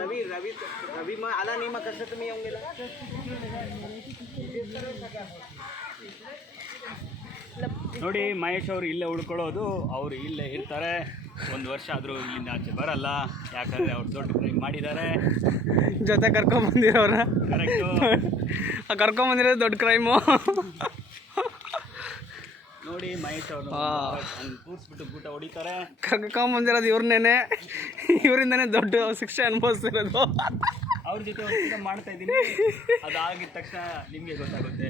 रवी रवी रवी मग आला नाही मग कसं तुम्ही येऊन गेला ನೋಡಿ ಮಹೇಶ್ ಅವರು ಇಲ್ಲೇ ಉಳ್ಕೊಳ್ಳೋದು, ಅವರು ಇಲ್ಲೇ ಇರ್ತಾರೆ. ಒಂದು ವರ್ಷ ಆದರೂ ಇಲ್ಲಿಂದ ಆಚೆ ಬರಲ್ಲ, ಯಾಕಂದರೆ ಅವ್ರು ದೊಡ್ಡ ಕ್ರೈಮ್ ಮಾಡಿದ್ದಾರೆ. ಜೊತೆ ಕರ್ಕೊಂಬಂದಿರೋರ ಕರೆಕ್ಟು, ಕರ್ಕೊಂಬಂದಿರೋದು ದೊಡ್ಡ ಕ್ರೈಮು. ನೋಡಿ ಮಹೇಶ್ ಅವರು ಕೂರಿಸ್ಬಿಟ್ಟು ಊಟ ಹೊಡಿತಾರೆ. ಕರ್ಕೊಂಬಂದಿರೋದು ಇವ್ರನ್ನೇನೆ, ಇವರಿಂದನೇ ದೊಡ್ಡ ಶಿಕ್ಷೆ ಅನುಭವಿಸ್ತಿರೋದು. ಅವ್ರ ಜೊತೆ ಒಂದು ಮಾಡ್ತಾ ಇದ್ದೀನಿ, ಅದಾಗಿದ ತಕ್ಷಣ ನಿಮಗೆ ಗೊತ್ತಾಗುತ್ತೆ.